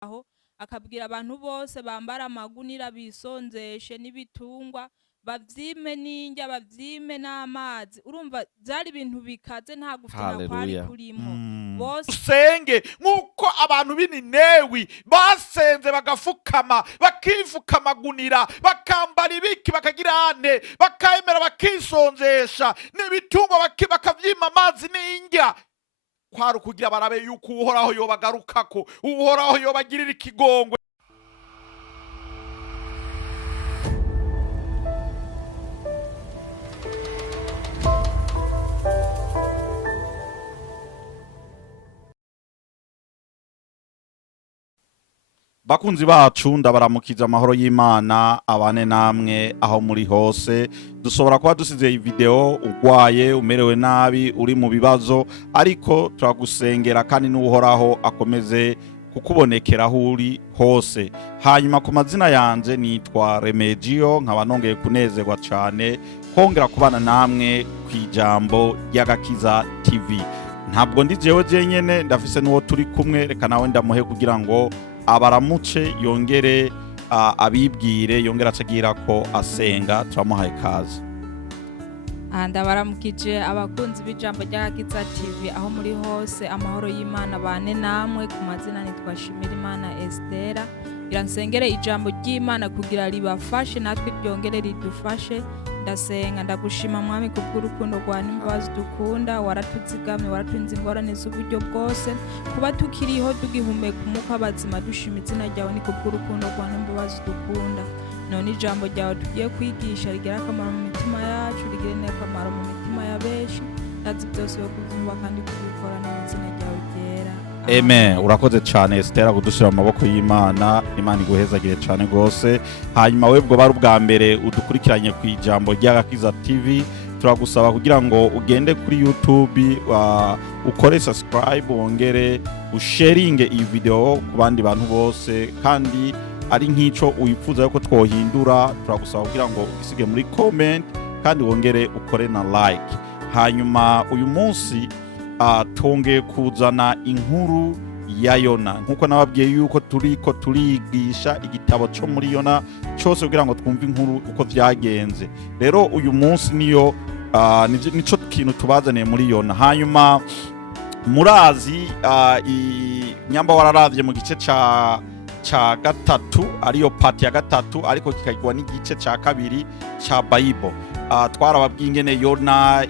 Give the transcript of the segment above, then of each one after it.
aho akabwira abantu bose bambara amagunira bisonzeshe n'ibitungwa bavyime n'indya bavyime n'amazi. Urumva byari ibintu bikaze nta gufina kwari Haleluya. kurimo bose usenge nk'uko abantu b'ininewi basenze bagafukama bakifukamagunira bakambara ibiki bakagira ane bakemera bakisonzesha n'ibitungwa bakavyima amazi n'indya, kwari ukugira barabe yuko uhoraho yobagarukako, uhoraho yobagirira ikigongwe. Bakunzi bacu ndabaramukije amahoro y'Imana abane namwe aho muri hose. Dushobora kuba dusize video ugwaye umerewe nabi uri mu bibazo, ariko turagusengera kandi n'uhoraho akomeze kukubonekera aho uri hose. Hanyuma ku mazina yanje nitwa Remegio, nkaba nongeye kunezerwa cyane kongera kubana namwe kwijambo ry'Agakiza TV. Ntabwo ndi jewe jenyene, ndafise n'uwo turi kumwe, reka nawe ndamuhe kugira ngo abaramuce yongere abibwire, yongera acagira ko asenga. Turamuhaye kazi. ndabaramukije abakunzi b'ijambo ry'Agakiza TV aho muri hose, amahoro y'Imana bane namwe. Ku mazina nitwa Shimirimana Estera. Iransengere ijambo ry'Imana kugira ribafashe natwe ryongere ridufashe. Ndasenga ndagushima mwami kubw'urukundo rwa n'imbabazi dukunda, waratuzigamye waratunze ingorane z'uburyo bwose, kuba tukiriho tugihumeka umwuka bazima dushima izina ryawe ni kubw'urukundo rwa n'imbabazi dukunda. None ijambo ryawe tugiye kwigisha rigira akamaro mu mitima yacu, rigire n'akamaro mu mitima ya benshi, ndazi byose yo kubyumva kandi kubikora mu izina ryawe ryera. Amen. Urakoze cyane Estera kudushira mu maboko y'Imana. Imana iguhezagire cyane gose. Hanyuma webwo bari ubwa mbere udukurikiranye ku ijambo ry'Agakiza TV, turagusaba kugira ngo ugende kuri YouTube ukore subscribe, wongere usharinge iyi video ku bandi bantu bose, kandi ari nk'ico uyifuza yuko twohindura turagusaba kugira ngo ugisige muri comment kandi wongere ukore na like. Hanyuma uyu munsi tongeye kuzana inkuru ya Yona, nkuko nababwiye yuko turiko turigisha igitabo cyo muri Yona cyose kugira ngo twumve inkuru uko vyagenze. Rero uyu munsi niyo nico kintu tubazaniye muri Yona. Hanyuma murazi nyamba wararavye mu gice ca gatatu, ariyo part ya gatatu, ariko kikagwa n'igice ca kabiri ca Bible. Twarababwiye ingene Yona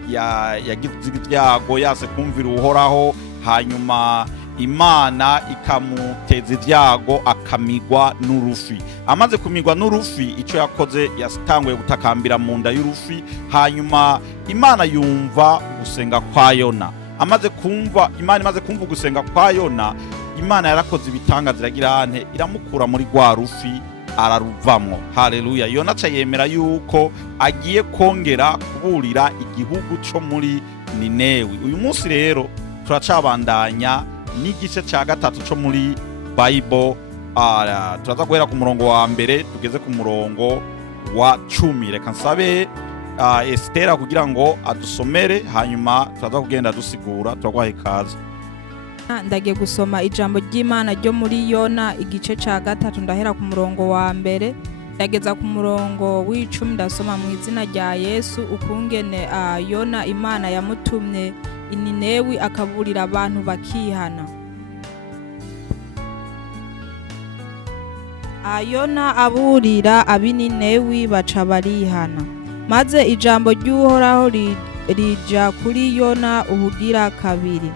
yagize ibyago yase kumvira uhoraho, hanyuma Imana ikamuteza ibyago akamigwa n'urufi. Amaze kumigwa n'urufi, icyo yakoze yatanguye gutakambira mu nda y'urufi. Hanyuma Imana yumva gusenga kwa Yona. Imana imaze kumva gusenga kwa Yona, Imana yarakoze ibitanga ziragira ante iramukura muri gwa rufi araruvamwo. Haleluya. Yona aca yemera yuko agiye kongera kuburira igihugu cyo muri Ninewi. Uyu munsi rero turacabandanya n'igice ca gatatu cyo muri Bible. Turaza guhera ku murongo wa mbere tugeze ku murongo wa 10. Reka nsabe Estera kugira ngo adusomere, hanyuma turaza kugenda dusigura. Turagwahe kazi. Ndagiye gusoma ijambo ry'Imana ryo muri Yona igice ca gatatu, ndahera ku murongo wa mbere ndageza ku murongo w'10. Ndasoma mu izina rya Yesu. Ukungene Yona Imana yamutumye Ininewi akaburira abantu bakihana. Yona aburira abininewi baca barihana, maze ijambo ry'uhoraho rija kuri Yona ubugira kabiri,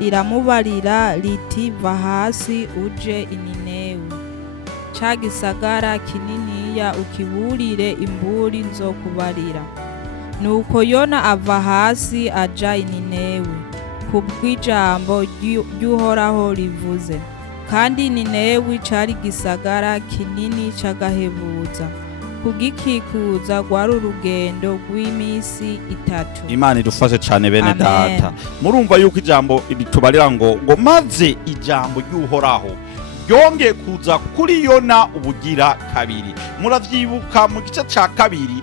riramubarira riti va hasi uje Ininewi, ca gisagara kininiya ukiburire imburi nzokubarira. Nuko Yona ava hasi aja Ininewi kubw'ijambo ry'uhoraho rivuze, kandi Ininewi cari gisagara kinini c'agahebuza, kugikikuza rwari urugendo rw'imisi 3. Imana idufashe cyane bene data. Murumva yuko ijambo ritubarira ngo maze ijambo ry'uhoraho ryongeye kuza kuri Yona ubugira kabiri. Muravyibuka mu gice ca kabiri,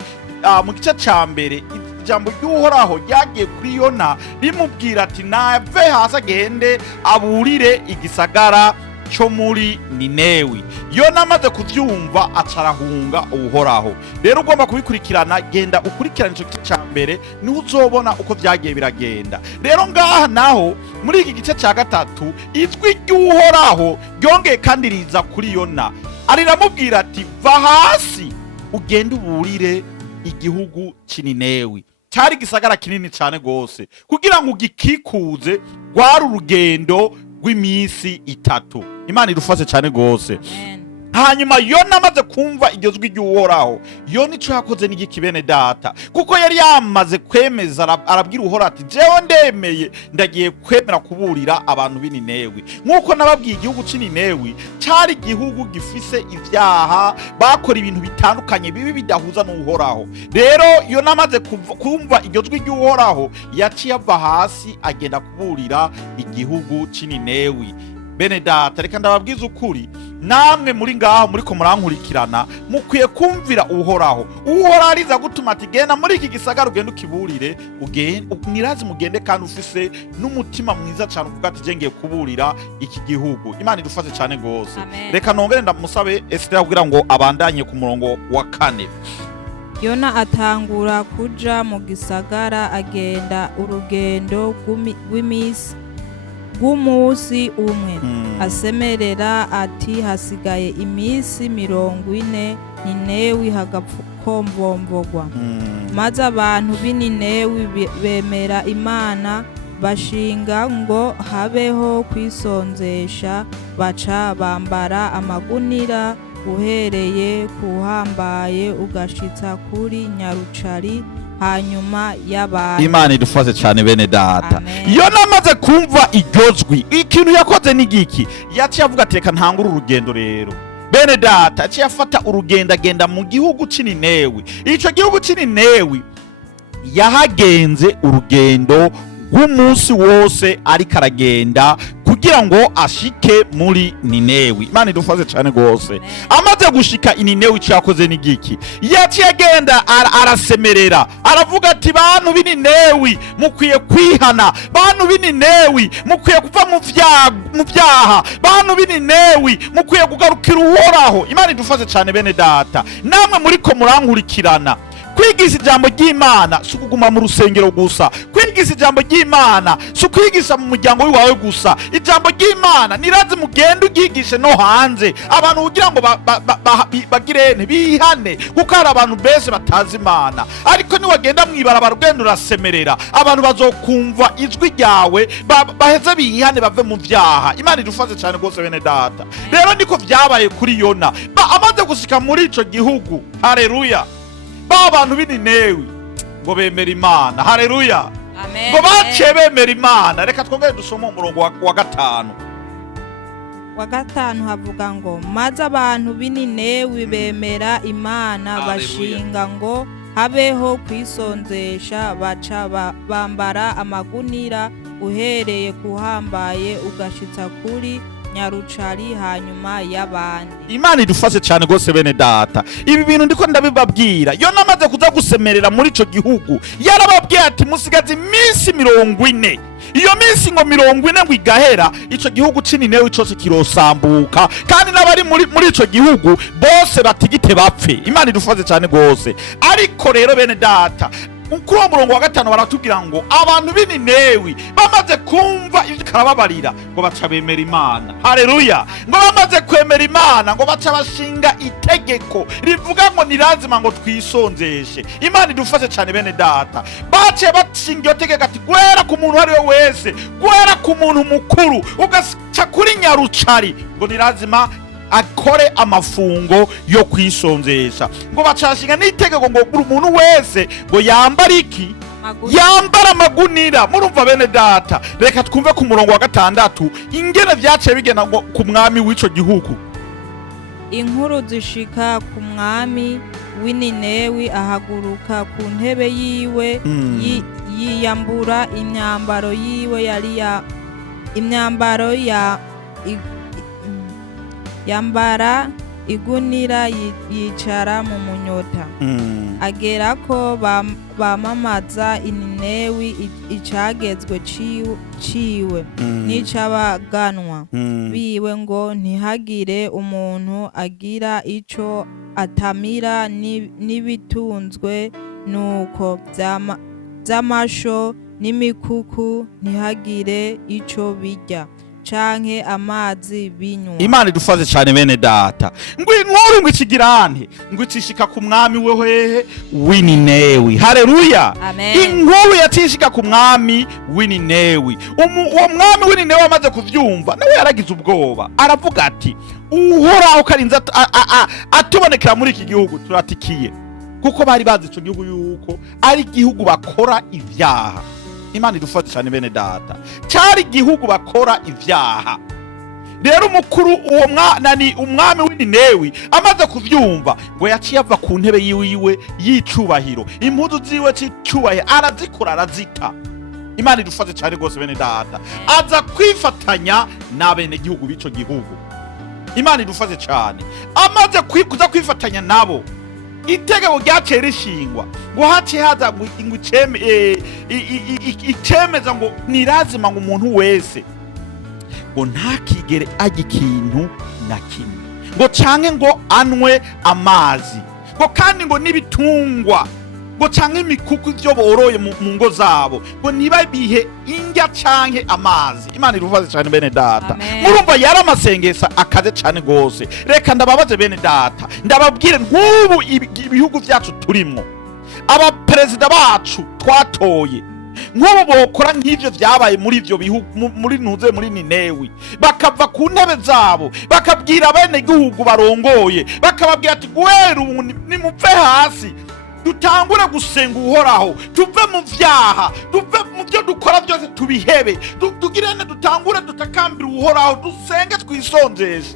mu gice ca mbere ijambo ry'uhoraho ryagiye kuri Yona rimubwira ati nave hasi agende aburire igisagara cyo muri Ninewi. Yona amaze kuvyumva acarahunga uhoraho. Rero ugomba kubikurikirana, genda ukurikirana ico gice ca mbere niho uzobona uko vyagiye biragenda. Rero ngaha naho muri iki gice ca gatatu ijwi ry'uhoraho ryongeye kandi riza kuri Yona, ariramubwira ati va hasi ugende uburire igihugu c'Ninewi. Cyari gisagara kinini cyane gose kugira ngo ugikikuze rwari urugendo rw'imisi 3. Imana irufashe cyane gose. Hanyuma Yona amaze kumva iryo jwi ry'uhoraho, Yona ico yakoze n'igiki bene data, kuko yari yamaze kwemeza, arabwira uhoraho ati jewe ndemeye, ndagiye kwemera kuburira abantu b'Ninewi. Nkuko nababwiye igihugu c'Ninewi cari igihugu gifise ivyaha, bakora ibintu bitandukanye bibi bidahuza n'uhoraho. Rero Yona amaze kumva iryo jwi ry'uhoraho, yaciye ava hasi agenda kuburira igihugu c'Ninewi. Bene data, reka ndababwiza ukuri, namwe muri ngaho muriko murankurikirana mukwiye kumvira uhoraho. Uhoraho ariza gutuma ati genda muri iki gisagara ugende ukiburire, mwirazi mugende kandi ufise n'umutima mwiza cyane uvuga ati je ngiye kuburira iki gihugu. Imana idufashe cyane gose. Reka nongere ndamusabe Esther kugira ngo abandanye ku murongo wa 4. Yona atangura kuja mu gisagara, agenda urugendo rw'umunsi umwe. Asemerera ati hasigaye imisi 40 Ninewi hagakomvomvogwa. Maze abantu b'Ninewi bemera Imana, bashinga ngo habeho kwisonzesha, baca bambara amagunira uhereye kuhambaye ugashitsa kuri nyarucari, hanyuma y'abantu. Imana idufashe cyane bene data. Yona amaze kumva iryo jwi, ikintu yakoze n'igiki, yaciye avuga ati reka ntangure urugendo. Rero bene data yaciye afata urugendo agenda mu gihugu c'Ninewi. Ico gihugu c'Ninewi yahagenze urugendo rw'umunsi wose ariko aragenda kugira ngo ashike muri Ninewi. Imana idufashe cyane gose. Amaze gushika Ninewi ico yakoze n'igiki, yaciye agenda arasemerera, aravuga ati bantu b'Ninewi mukwiye kwihana, bantu b'Ninewi mukwiye kuva mu vyaha, bantu b'Ninewi mukwiye kugarukira uhoraho. Imana idufashe cyane bene data, namwe muriko murankurikirana, kwigisha ijambo ry'Imana si ukuguma mu rusengero gusa. Kwigisha ijambo ry'Imana si ukwigisha mu muryango wawe gusa. Ijambo ry'Imana nirazi mugende ugigishe no hanze, abantu kugira ngo bagirene bihane, kuko hari abantu bese batazi Imana. Ariko niwagenda mwibarabara ugenda urasemerera, abantu bazokumva ijwi ryawe, baheze bihane bave mu vyaha. Imana idufashe cyane gose bene data. Rero niko vyabaye kuri Yona. Amaze gushika muri ico gihugu, haleluya, abantu b'Ninewi ngo bemera Imana. Haleluya. Ngo baciye bemera Imana. Reka twongere dusome umurongo wa 5. Wa 5 havuga ngo maze abantu b'Ninewi bemera Imana, bashinga ngo habeho kwisonzesha, baca bambara amagunira uhereye kuhambaye ugashitsa kuri nyarucari, hanyuma y'abandi. Imana idufashe cyane gose bene data. Ibi bintu ndiko ndabibabwira, Yona amaze kuza gusemerera muri ico gihugu, yarababwiye ati musigaze imisi 40. Iyo minsi ngo 40 ngo igahera, ico gihugu c'Ninewi cose kirosambuka, kandi n'abari muri ico gihugu bose batigite bapfe. Imana idufashe cyane gose. Ariko rero bene data, kuri uwo murongo wa 5 baratubwira ngo abantu b'Ninewi bamaze kumva ivyo karababarira ngo baca bemera Imana. Haleluya. Ngo bamaze kwemera Imana ngo baca bashinga itegeko rivuga ngo nirazima ngo twisonzeshe. Imana idufashe cyane bene data. Bace bashinga iyo tegeko ati gwera ku muntu ari we wese, gwera ku muntu mukuru, ugaca kuri nyarucari ngo nirazima akore amafungo yo kwisonzesha. Ngo bacashinga n'itegeko ngo buri muntu wese ngo yambara iki, yambara amagunira. Murumva bene data. Reka twumve ku murongo wa 6 ingene vyaciye bigena ngo ku mwami w'ico gihugu. Inkuru zishika ku mwami w'Ninewi, ahaguruka ku ntebe yiwe, yiyambura imyambaro yiwe, yambara igunira yicara mu munyota. Agera ko bamamaza ininewi icagezwe ciwe n'icabaganwa biwe ngo ntihagire umuntu agira ico atamira n'ibitunzwe nuko vy'amasho n'imikuku ntihagire ico birya canke amazi binywa. Imana idufaze cyane bene data ngo inkuru ngo ikigirane ngo itishika ku mwami wehehe w'ininewi. Haleluya. Inkuru yatishika ku mwami w'ininewi. Uwo mwami w'ininewi amaze kuvyumva nawe yaragize ubwoba, aravuga ati uhoraho karinza atubonekera muri iki gihugu turatikiye, kuko bari bazi ico gihugu yuko ari igihugu bakora ivyaha. Imana idufata cyane bene data, cyari igihugu bakora ivyaha. Rero umukuru uwo umwami w'ininewi amaze kuvyumva ngo yaciye ava ku ntebe yiwe y'icubahiro, impuzu ziwe c'icubahiro arazikora arazita. Imana idufate cyane gose bene data, aza kwifatanya n'abene gihugu b'ico gihugu. Imana idufate cyane, amaze kuza kwifatanya nabo itegeko ryaciye rishingwa ngo haciye haza ngo icemeza ngo ni lazima ngo umuntu wese ngo ntakigere ajya ikintu na kimwe ngo canke ngo anwe amazi ngo kandi ngo n'ibitungwa ngo canke imikuku ivyo boroye mu ngo zabo ngo niba bihe indya canke amazi. Imana irufaze cyane bene data. Murumva yari amasengesa akaze cyane gose. Reka ndababaze bene data, ndababwire nk'ubu ibihugu vyacu turimwo, aba perezida bacu twatoye nk'ubu bokora nk'ivyo vyabaye muri ivyo bihugu muri ntuze muri Ninewi, bakava ku ntebe zabo bakabwira bene gihugu barongoye, bakababwira ati guhera ubu nimupfe hasi dutangure gusenga uhoraho, tuve mu vyaha, tuve mu byo dukora byose tubihebe, tugirene dutangure dutakambira uhoraho, dusenge twisonzeshe.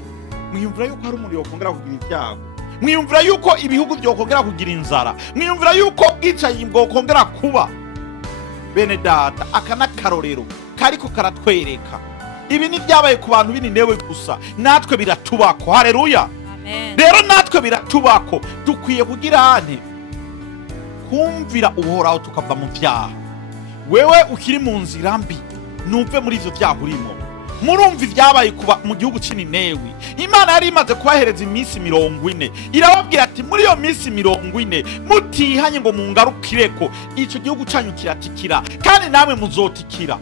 Mwiyumvira yuko hari umuntu yokongera kugira ivyago? Mwiyumvira yuko ibihugu byokongera kugira inzara? Mwiyumvira yuko bwicaye bwokongera kuba? Bene data, aka n'akarorero kariko karatwereka ibi ni byabaye ku bantu b'Ininewe gusa, natwe biratubako. Haleluya. Rero natwe biratubako, dukwiye kugira ane kumvira uhoraho tukava mu vyaha. Wewe ukiri mu nzira mbi numve muri ivyo vyaha urimo. Murumva ivyabaye kuba mu gihugu c'Ininewi, Imana yari imaze kubahereza iminsi 40, irababwira ati muri iyo minsi 40 mutihanye ngo mungarukireko ico gihugu canyu kiratikira kandi namwe muzotikira.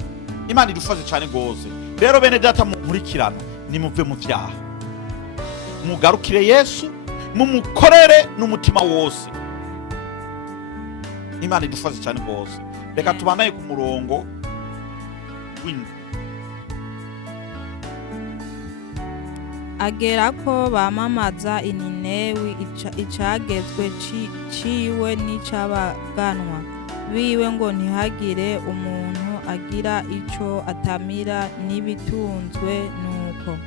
Imana idufaze cyane gose. Rero bene data munkurikirana, nimuve mu vyaha, mugarukire Yesu, mumukorere n'umutima wose. Imana idufaze cyane gose. Reka tubanaye ku murongo w'indwi. Agera ko bamamaza Ininewi icagezwe ciwe n'icabaganwa biwe ngo ntihagire umuntu agira ico atamira n'ibitunzwe nuko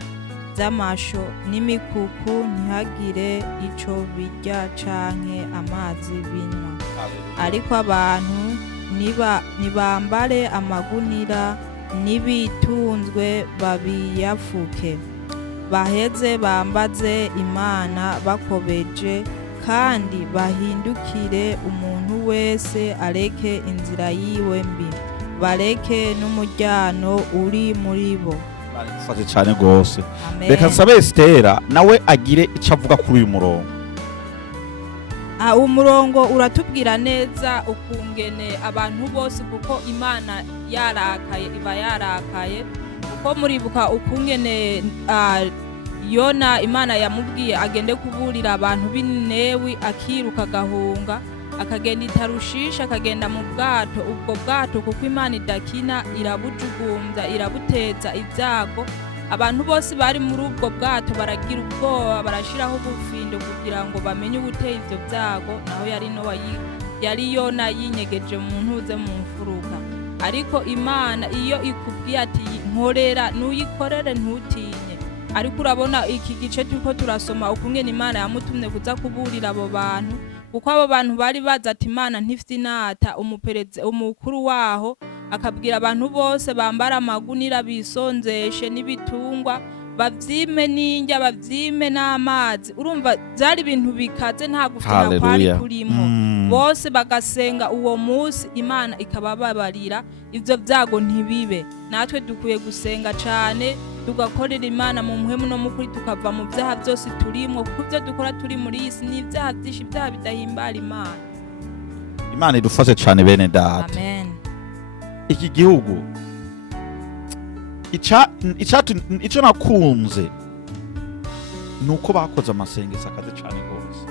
vy'amasho n'imikuku ntihagire ico birya canke amazi binywa. Ariko abantu nibambare amagunira n'ibitunzwe babiyafuke, baheze bambaze Imana bakobeje, kandi bahindukire umuntu wese areke inzira yiwe mbi, bareke n'umujyano uri muri bo. Faze cyane gose. Reka nsabe Estera nawe agire icyo avuga kuri uyu murongo. Umurongo uratubwira neza ukungene abantu bose, kuko Imana yarakaye iba yarakaye, kuko muribuka ukungene Yona Imana yamubwiye agende kuburira abantu b'Ininewi, akiruka agahunga akagenda itarushisha, akagenda mu bwato. Ubwo bwato kuko Imana idakina irabujugumbya, irabuteza ibyago. Abantu bose bari muri ubwo bwato baragira ubwoba, barashiraho ubufindo kugira ngo bamenye ubuteye ibyo byago. Naho yari Yona yinyegeje mu ntuze mu mfuruka. Ariko Imana iyo ikubwiye ati nkorera, nuyikorere ntutinye. Ariko urabona iki gice turiko turasoma ukungene Imana yamutumye kuza kuburira abo bantu, kuko abo bantu bari baza ati Imana ntifite inata. Umukuru waho akabwira abantu bose bambara amagunira bisonzeshe n'ibitungwa, bavyime n'indya bavyime n'amazi, urumva byari ibintu bikaze nta gufina kwari Hallelujah. kurimo. Bose bagasenga uwo munsi, Imana ikabababarira ivyo vyago ntibibe. Natwe dukwiye gusenga cane, tugakorera Imana mu muhemu no mukuri, tukava mu vyaha byose turimo, kuko ivyo dukora turi muri iyi si ni ivyaha vyinshi, ibyaha bidahimbara Imana. Imana idufashe cane bene data. Amen. Iki gihugu icyo nakunze nuko bakoze amasengesho akaze cyane rwose,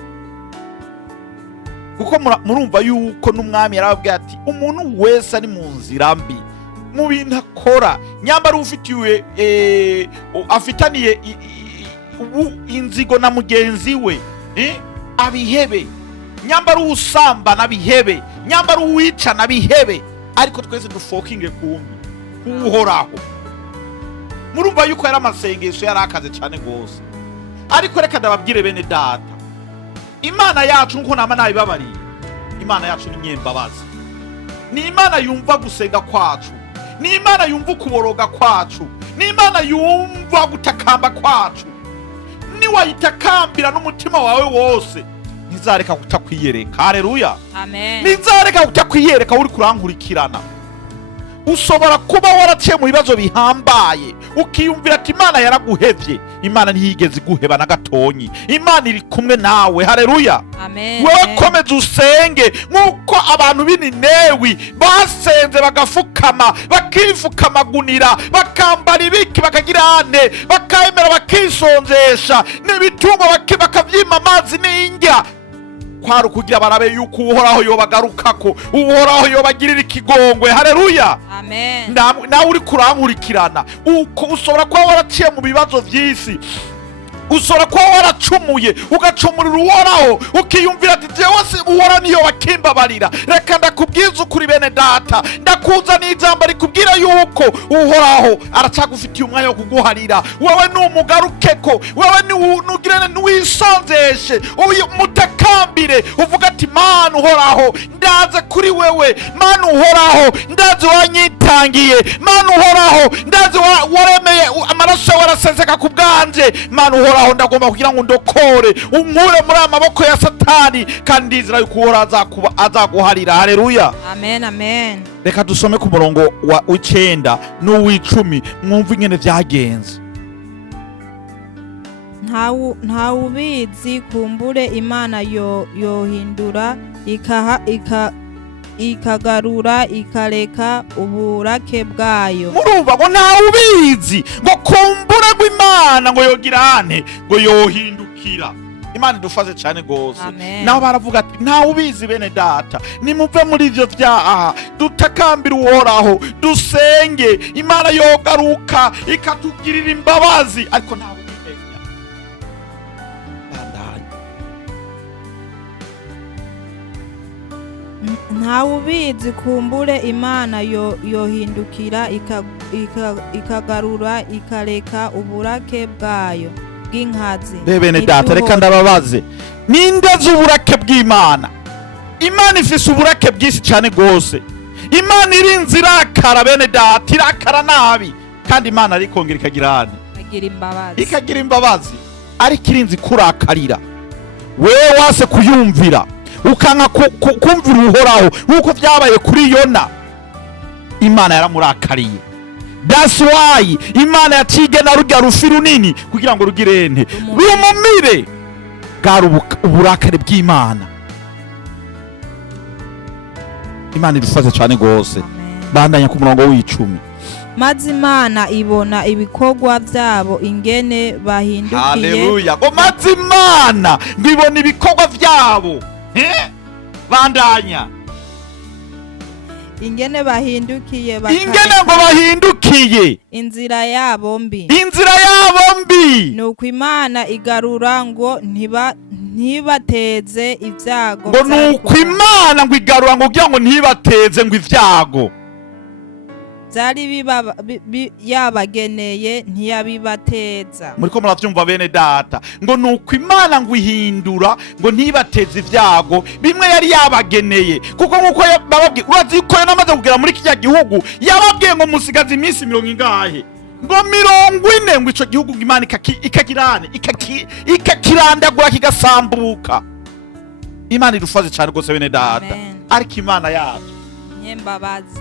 kuko murumva yuko n'umwami yarababwiye ati umuntu wese ari mu nzira mbi mu bintu akora, nyambara ufitiwe afitaniye inzigo na mugenzi we abihebe, nyambara usambana abihebe, nyambara uwicana abihebe, ariko twese dufokinge kumbi kuhoraho. Murumva yuko yari amasengesho yari akaze cyane rwose, ariko reka ndababwire bene data, Imana yacu nkuko nama nabibabariye, Imana yacu ni nyembabazi, ni Imana yumva gusenga kwacu, ni Imana yumva ukuboroga kwacu, ni Imana yumva gutakamba kwacu. Niwayitakambira n'umutima wawe wose, ntizareka kutakwiyereka. Haleluya, amen. ntizareka kutakwiyereka uri kurankurikirana. Ushobora kuba waraciye mu bibazo bihambaye ukiyumvira ati Imana yaraguhevye. Imana ntiyigeze iguheba na gatonyi, Imana iri kumwe nawe. Haleluya, amen. Wewe komeza usenge nk'uko abantu b'ininewi basenze bagafukama, bakifukamagunira, bakambara ibiki, bakagirane, bakemera, bakisonzesha n'ibitungwa, bakavyima amazi n'indya, kwari kugira barabe yuko uhoraho yobagarukako, uhoraho yobagirira ikigongwe. Haleluya, amen. nawe uri kurankurikirana, ushobora kuba waraciye mu bibazo vy'isi, ushobora kuba waracumuye ugacumurira uhoraho, ukiyumvira ati jewe si uhoraho niyo wakimbabarira. Reka ndakubwiza ukuri bene data, ndakuzaniye ijambo rikubwira yuko uhoraho aracagufitiye umwanya wo kuguharira. Wewe numugarukeko, wewe nugirane nwisonzeshe, mutakambire, uvuga ati Mana uhoraho ndaze kuri wewe, Mana uhoraho ndaze wanyitangiye, Mana uhoraho ndaze waremeye amaraso waraseseka ku bwanje, Mana uhoraho ndagomba kugira ngo ndokore, unkure muri amaboko ya Satani, kandi ndizera yuko uhoraho azaguharira. Haleluya, amen, amen. Reka dusome ku murongo w'icenda n'uw'icumi, mwumve ingene vyagenze. Ntawubizi, kumbure Imana yohindura ikagarura ikareka uburake bwayo. Murumva ngo ntawubizi, ngo kumbure ngo Imana ngo yogirane, ngo yohindukira. Imana idufashe cyane gose. Naho baravuga ati ntawubizi bene data, nimuve muri ivyo vyaha, dutakambira uhoraho, dusenge, Imana yogaruka ikatugirira imbabazi, ariko ntawe ubimenya. Ntawubizi, kumbure Imana yohindukira ikagarura ikareka uburake bwayo bw'inkazi. Bene data, reka ndababaze, ninde z'uburake bw'Imana? Imana ifise uburake bwinshi cyane gose. Imana irinze irakara bene data, irakara nabi, kandi Imana arikongera ikagira imbabazi, ariko irinze kurakarira. Wewe wase kuyumvira, ukanka kumvira uhoraho nk'uko vyabaye kuri Yona, Imana yaramurakariye. That's why Imana yatigena rujya rufi runini kugira ngo rugirente rumumire. Bwari uburakari bw'Imana. Imana idufashe cyane gose. Bandanya ku murongo w'icumi. Maze Imana ibona ibikorwa vyabo ingene bahindukiye. Haleluya, ngo maze Imana ngibona ibikorwa vyabo. Bandanya. Ingene bahindukiye, ingene ngo bahindukiye inzira yabo mbi, nuko Imana igarura ngo ntibateze ivyago, ngo nuko Imana ngo igarura ngo kugira ngo ntibateze ngo ivyago vyari yabageneye ntiyabibateza. Muriko muravyumva bene data, ngo nuko Imana ngo ihindura ngo ntibateze ivyago bimwe yari yabageneye, kuko nkuko bababwiye, urazi yuko yanamaze kugera muri kijya gihugu yababwiye ngo musigaze iminsi 40, ngo 40 ngo ico gihugu Imana ikagirane ikakirandagura kigasambuka. Imana idufaze cyane rwose bene data. Ariko Imana yacu nyembabazi.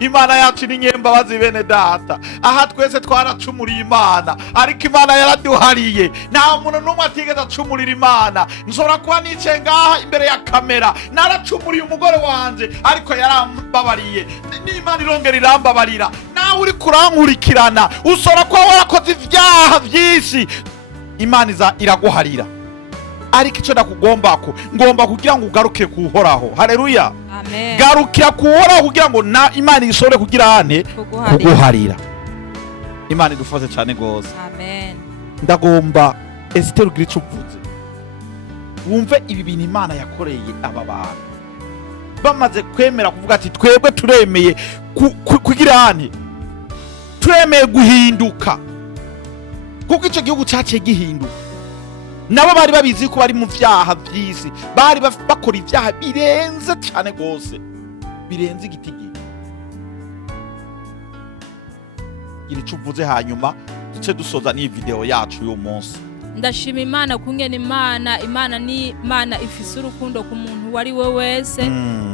Imana yacu ni nyembabazi bene data. Aha twese twaracumuriye Imana, ariko Imana yaraduhariye. Nta muntu n'umwe atigeze acumurira Imana. Nshobora kuba nicaye ngaha imbere ya kamera naracumuriye umugore wanje, ariko yarambabariye. N'Imana irongera irambabarira. Nawe uri kurankurikirana ushobora kuba warakoze ivyaha vyinshi, Imana iraguharira. Ariko icyo ndakugombako ngomba kugira ngo ugaruke kuhoraho. Haleluya. Amen. Garukira kuhoraho kugira ngo na Imana ishobore kugira ane kuguharira. Imana idufashe cyane gose. Amen. Ndagomba Esther ugira icyo uvuze. Wumve ibi bintu Imana yakoreye aba bantu. Bamaze kwemera kuvuga ati twebwe turemeye kugira ane. Turemeye guhinduka. Kuko icyo gihugu cyaciye gihinduka. Nabo bari babizi ko bari mu vyaha vy'isi, bari bakora ivyaha birenze cyane gose, birenze igitigi. Iri cuvuze hanyuma duce dusoza ni video yacu uyu munsi. Ndashima Imana kungena Imana ni Imana ifise urukundo ku muntu wari we wese.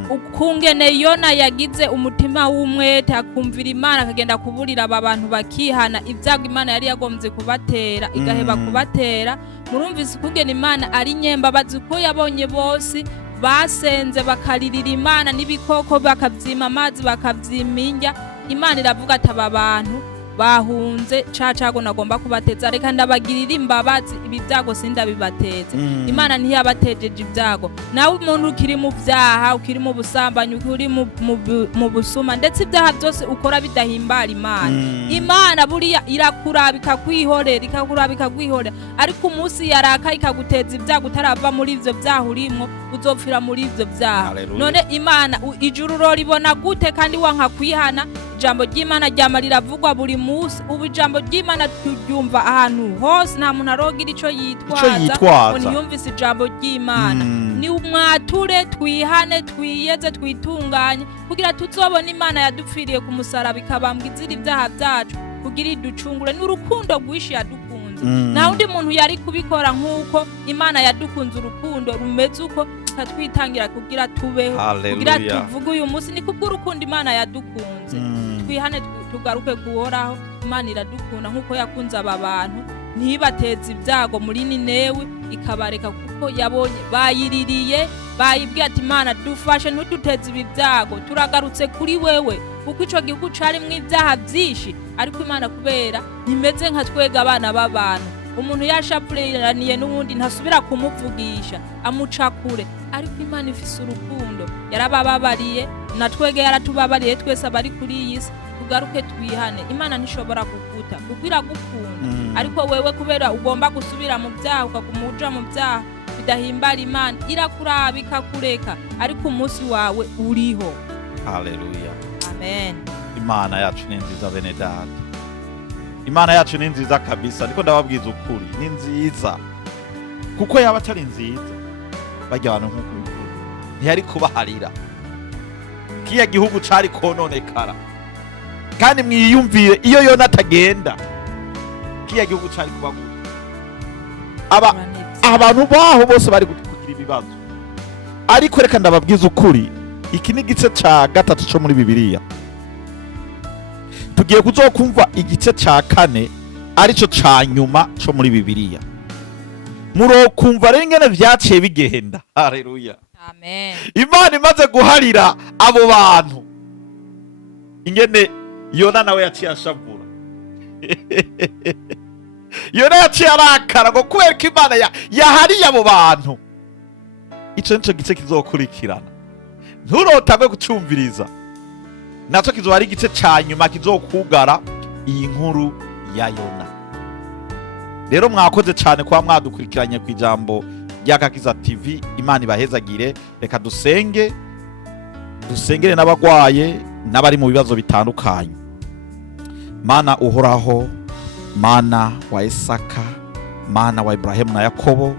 Ukungene Yona yagize umutima w'umwete akumvira Imana akagenda kuburira aba bantu bakihana ibyago Imana yari yagombye kubatera igaheba kubatera. Murumvise kungena Imana ari nyembabazi ko yabonye bose basenze bakaririra Imana n'ibikoko bakavyima amazi bakavyiminja. Imana iravuga ati aba bantu bahunze cacago nagomba kubateza, reka ndabagirira imbabazi, ibi byago sindabibateze. Imana ntiyabatejeje ibyago. Nawe umuntu ukiri mu vyaha, ukiri mu busambanyi, ukiri mu busuma, ndetse ibyaha byose ukora bidahimbara Imana. Imana buriya irakurabika kwihorera, ikakurabika kwihorera, ariko umunsi yaraka ikaguteza ibyago utarava muri ivyo vyaha urimo, uzopfira muri ivyo vyaha. None Imana ijuru ribona gute kandi wanka kwihana? Ijambo ry'Imana ryama riravugwa buri munsi. Ubu ijambo ry'Imana turyumva ahantu hose, nta muntu arogira ico yitwaza ngo yumvise ijambo ry'Imana. Ni umwature twihane, twiyeze, twitunganye kugira tuzobona Imana yadupfiriye ku musaraba ikabambwa izira ibyaha byacu kugira iducungure. N'urukundo rwishi yadukunze. Nta undi muntu yari kubikora nk'uko Imana yadukunze urukundo rumeze uko tatwitangira kugira tubeho, kugira tuvuge uyu munsi ni kubw'urukundo Imana yadukunze. Twihane tugaruke guhoraho. Imana iradukunda nk'uko yakunze aba bantu, ntibateze ibyago muri Ninewe ikabareka kuko yabonye bayiririye, bayibwiye ati Imana dufashe ntuduteze ibi byago, turagarutse kuri wewe kuko ico gihugu carimwo ibyaha byinshi. Ariko Imana kubera nimeze nka twega abana b'abantu, umuntu yashapuraniye n'ubundi ntasubira kumuvugisha amuca kure, ariko Imana ifise urukundo yarabababariye, natwege yaratubabariye twese abari kuri iyi si. Tugaruke twihane. Imana ntishobora kuguta kuko iragukunda, ariko wewe kubera ugomba gusubira mu byaha ukagumuja mu byaha bidahimbara Imana, irakuraba ikakureka, ariko umunsi wawe uriho. Haleluya. Amen. Imana yacu ni nziza bene data. Imana yacu ni nziza kabisa, niko ndababwiza ukuri, ni nziza. Kuko yaba atari nziza bajya abantu nk'uko ntiyari kubaharira, kiya gihugu cari kononekara. Kandi mwiyumvire iyo Yona atagenda kiya gihugu cari kubaguta. Abantu baho bose bari kugira ibibazo. Ariko reka ndababwiza ukuri, iki ni igice ca 3 cyo muri Bibiliya. Tugiye kuzokumva igice ca 4 arico ca nyuma cyo muri Bibiliya. Murokumva rero ingene vyaciye bigenda. Haleluya. Amen. Imana imaze guharira abo bantu, ingene Yona nawe yaciye ashavura. Yona yaciye arakara ngo kubera ko Imana yahariye abo bantu. Ico nico gice kizokurikirana, nturotagwe gucumviriza. Naco kizoba ari igice ca nyuma kizokugara iyi nkuru ya Yona. Rero mwakoze cyane kuba mwadukurikiranye ku ijambo ry'Agakiza TV. Imana ibahezagire. Reka dusengere n'abagwaye n'abari mu bibazo bitandukanye. Mana uhoraho, Mana wa Isaka, Mana wa Ibrahimu na Yakobo,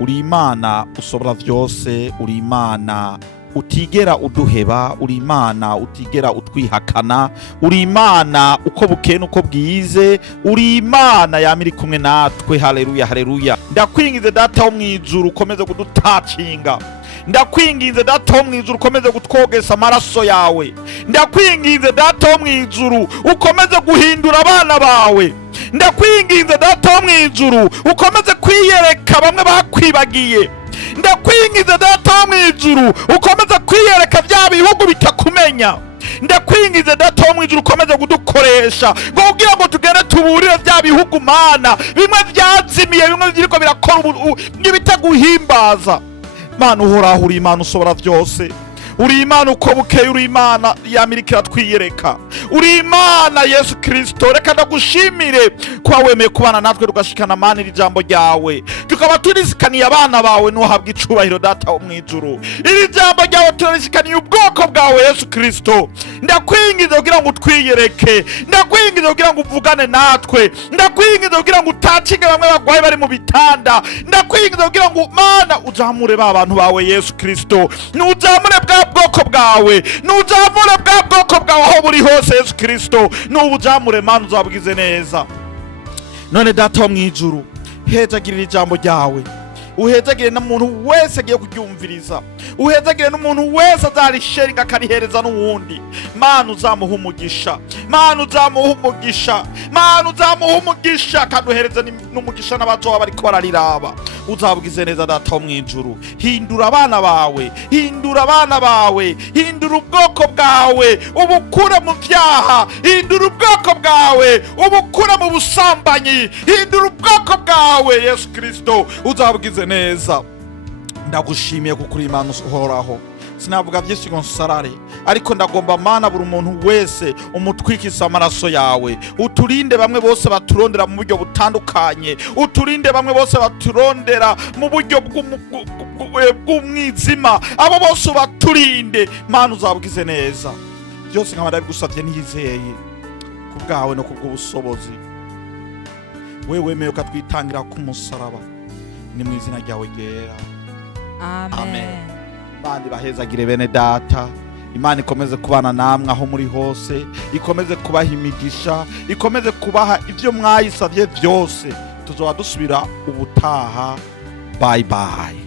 uri Imana usobora vyose, uri Imana utigera uduheba, uri Imana utigera utwihakana, uri Imana uko bukeye nuko bwize, uri Imana yamiri kumwe natwe. Haleluya, haleluya. Ndakwingize data wo mwijuru ukomeze kudutacinga, ndakwinginze data wo mwijuru ukomeze gutwogesa amaraso yawe, ndakwinginze data wo mwijuru ukomeze guhindura abana bawe, ndakwinginze data wo mwijuru ukomeze kwiyereka bamwe bakwibagiye, ndakwinginze data wo mwijuru ukomeze kwiyereka bya bihugu bitakumenya, ndakwinginze data wo mwijuru ukomeze kudukoresha ngo kugira ngo tugende tuburire bya bihugu Mana bimwe byazimiye, bimwe biriko birakora ibitaguhimbaza. Mana uhoraho, uri Imana usobora byose, uri Imana uko bukeye, uri Imana yamirikira twiyereka, uri Imana Yesu Kristo. Reka ndagushimire kwa wemeye kubana natwe tugashikana Mana iri jambo ryawe, tukaba turizikaniye abana bawe. Nuhabwa icubahiro data wo mwijuru, iri jambo ryawe turizikaniye ubwoko bwawe Yesu Kristo. Ndakwinginze kugira ngo twiyereke, ndakwinginze kugira ngo uvugane natwe, ndakwinginze kugira ngo utacinge bamwe bagwaye bari mu bitanda, ndakwinginze kugira ngo Mana ujamure ba bantu bawe Yesu Kristo, nujamure bwa bwoko bwawe, nujamure bwa bwoko bwawe aho buri hose Yesu Kristo, nubujamure Mana uzabwize neza. None data wo mwijuru, hezagirira ijambo ryawe, uhezagire n'umuntu wese agiye kuryumviriza, uhezagire n'umuntu wese azarisharinga akarihereza n'uwundi. Mana uzamuha umugisha, Mana uzamuha umugisha, Mana uzamuha umugisha, kandi uhereze n'umugisha n'abazoba bariko barariraba. Uzabwize neza data wo mwijuru, hindura abana bawe, hindura abana bawe, hindura ubwoko bwawe ubukure mu byaha, hindura ubwoko bwawe ubukure mu busambanyi, hindura ubwoko bwawe Yesu Kristo. Uzabwize neza. Ndagushimiye kuko uri Imana uhoraho, sinavuga byinshi ngo nsarare, ariko ndagomba Mana buri umuntu wese umutwikisa amaraso yawe, uturinde bamwe bose baturondera mu buryo butandukanye, uturinde bamwe bose baturondera mu buryo bw'umwizima, abo bose ubaturinde Mana. Uzabwize neza. Byose nkaba ndabigusabye nizeye ku bwawe no ku bw'ubusobozi, wewe wemeye ukatwitangira ku musaraba, ni mu izina ryawe ryera. Amen. Imana ibahezagire bene data, Imana ikomeze kubana namwe aho muri hose, ikomeze kubaha imigisha, ikomeze kubaha ibyo mwayisabye byose. Tuzoba dusubira ubutaha. Bye bye.